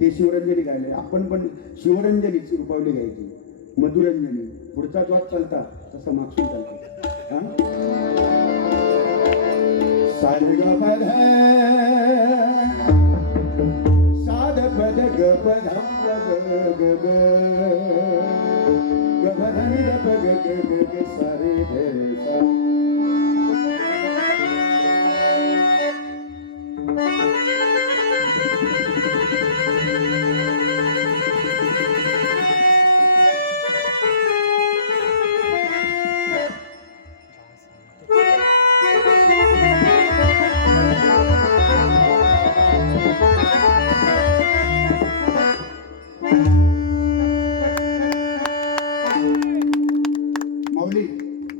ते शिवरंजनी गायले. आपण पण शिवरंजनीच रूपावली गायची, मधुरंजनी. पुढचा जो चालता तसा मागसून चालता. हा साध ग पद साध पद ग पद ग ग ग ग ग ग ग ग सारे रे सा.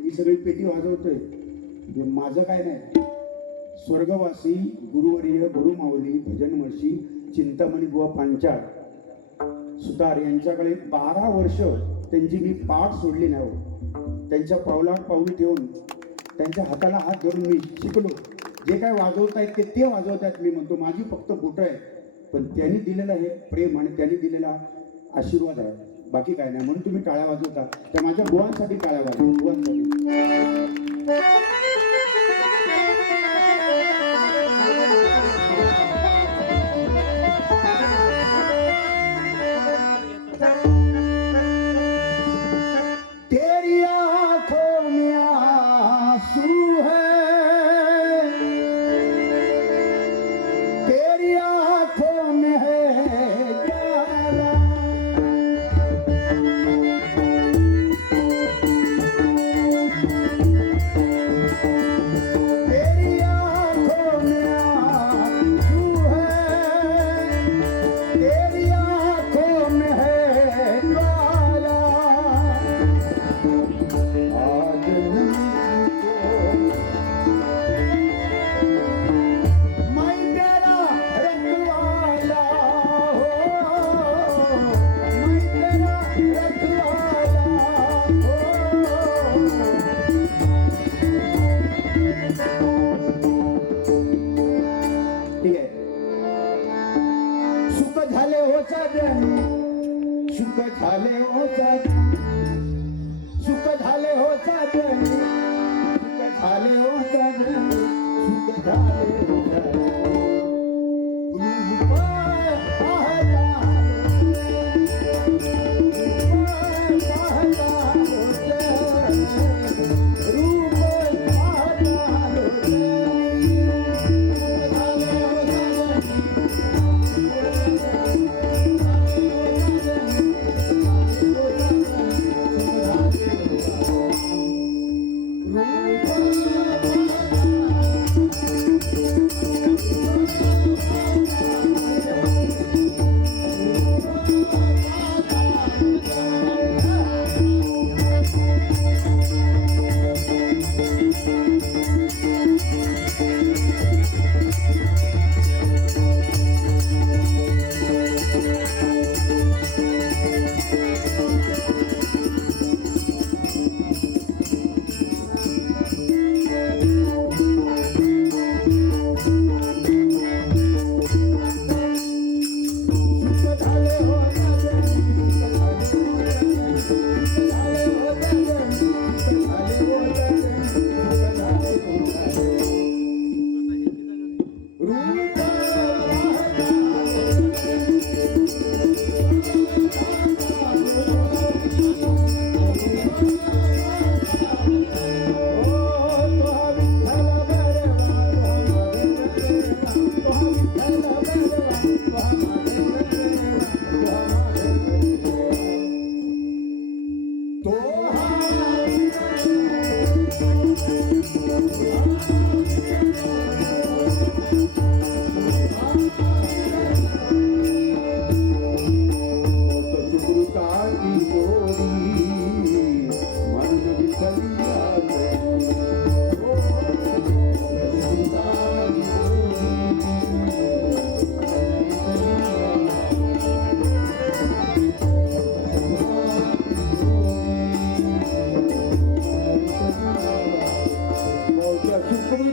ही सगळी पेटी वाजवतोय, माझं काय नाही. स्वर्गवासी गुरुवर्य गुरुमाऊली भजन महर्षी चिंतामणी बुवा पांचाळ सुतार यांच्याकडे 12 वर्ष त्यांची मी पाठ सोडली नाही हो. त्यांच्या पावलावर पाऊल ठेवून त्यांच्या हाताला हात धरून मी शिकलो. जे काय वाजवतायत ते वाजवतायत. मी म्हणतो माझी फक्त बोटं आहे, पण त्यांनी दिलेलं हे प्रेम आणि त्यांनी दिलेला आशीर्वाद आहे, बाकी काय नाही. म्हणून तुम्ही टाळ्या वाजवता. त्या माझ्या बुवांसाठी टाळ्या वाजवा, बुवांसाठी. तेरी आंखों में आंसू है, तेरी आंखों में है ज्वाला, तेरी आंखों में आंसू है, तेरी आंखों में है ज्वाला. सुख झाले हो साजन, सुख झाले हो साजन, सुख झाले हो साजन, सुख झाले हो साजन, सुख झाले हो साजन. सुप्रिया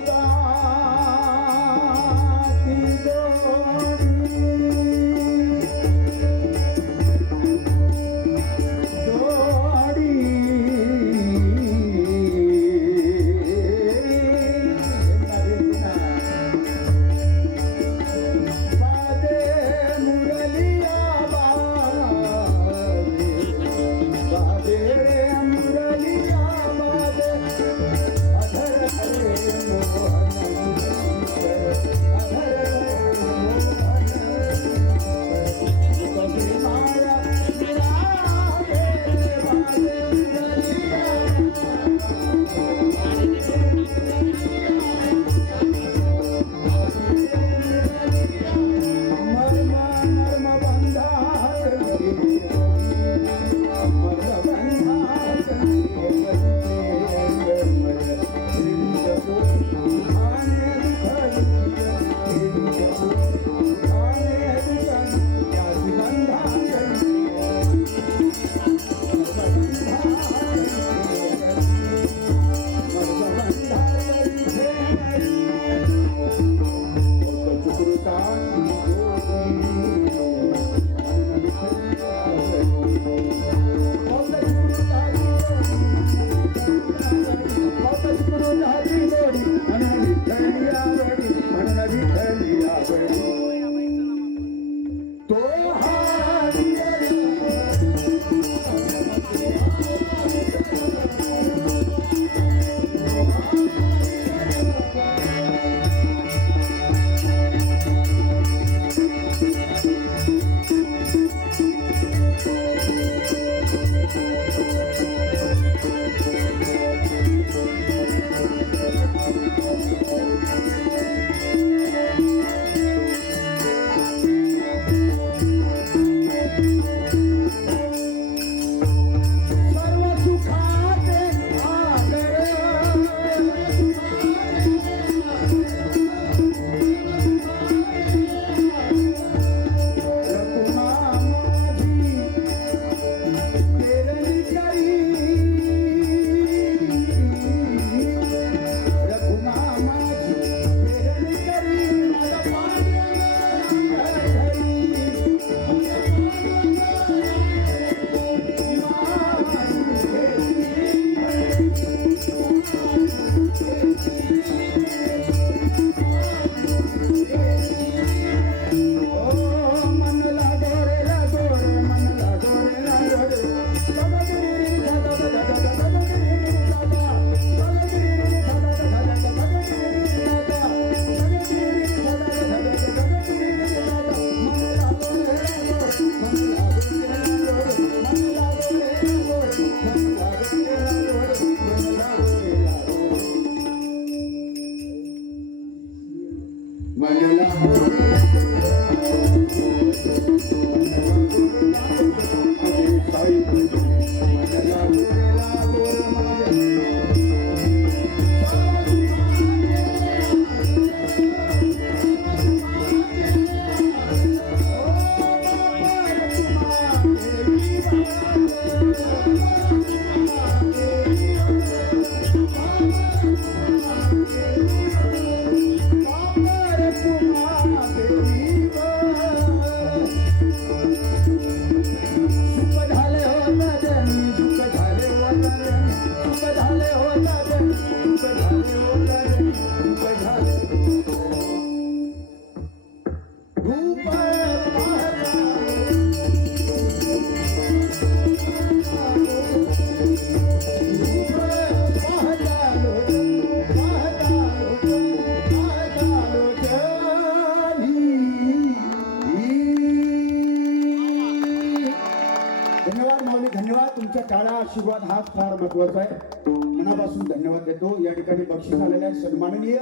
आशीर्वाद हाच फार महत्वाचा आहे. मनापासून धन्यवाद देतो. या ठिकाणी बक्षीस आलेलं आहे सन्माननीय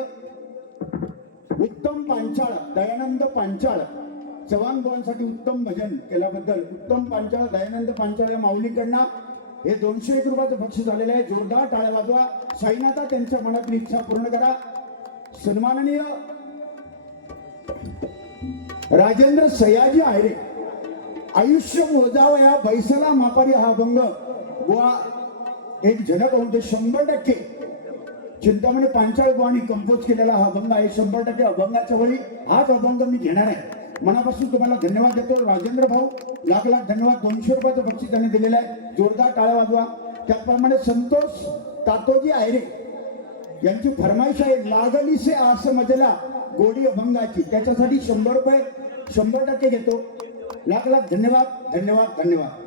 उत्तम पांचाळ, दयानंद पांचाळ, चव्हाण बुवांसाठी उत्तम भजन केल्याबद्दल उत्तम पांचाळ, दयानंद पांचाळ या माऊलींकडनं हे 201 रुपयाचं बक्षीस आलेलं आहे. जोरदार टाळ्या वाजवा. साईनाथा त्यांच्या मनातली इच्छा पूर्ण करा. सन्माननीय राजेंद्र सयाजी आयरे, आयुष्य मोजावया बैसला मापारी हा अभंग बुवा एक झलक होऊन 100% चिंतामणी पांचाळ बुवांनी कंपोज केलेला हा अभंग आहे. 100% अभंगाच्या वेळी हाच अभंग मी घेणार आहे. मनापासून तुम्हाला धन्यवाद देतो. राजेंद्र भाऊ लाख लाख धन्यवाद. 200 रुपयाचं बक्षीस त्यांनी दिलेलं आहे. जोरदार टाळ्या वाजवा. त्याप्रमाणे संतोष तातोजी आयरे यांची फरमाईश आहे लागली से आस मजला गोडी अभंगाची. त्याच्यासाठी 100 रुपये 100% घेतो. लाख लाख धन्यवाद धन्यवाद धन्यवाद.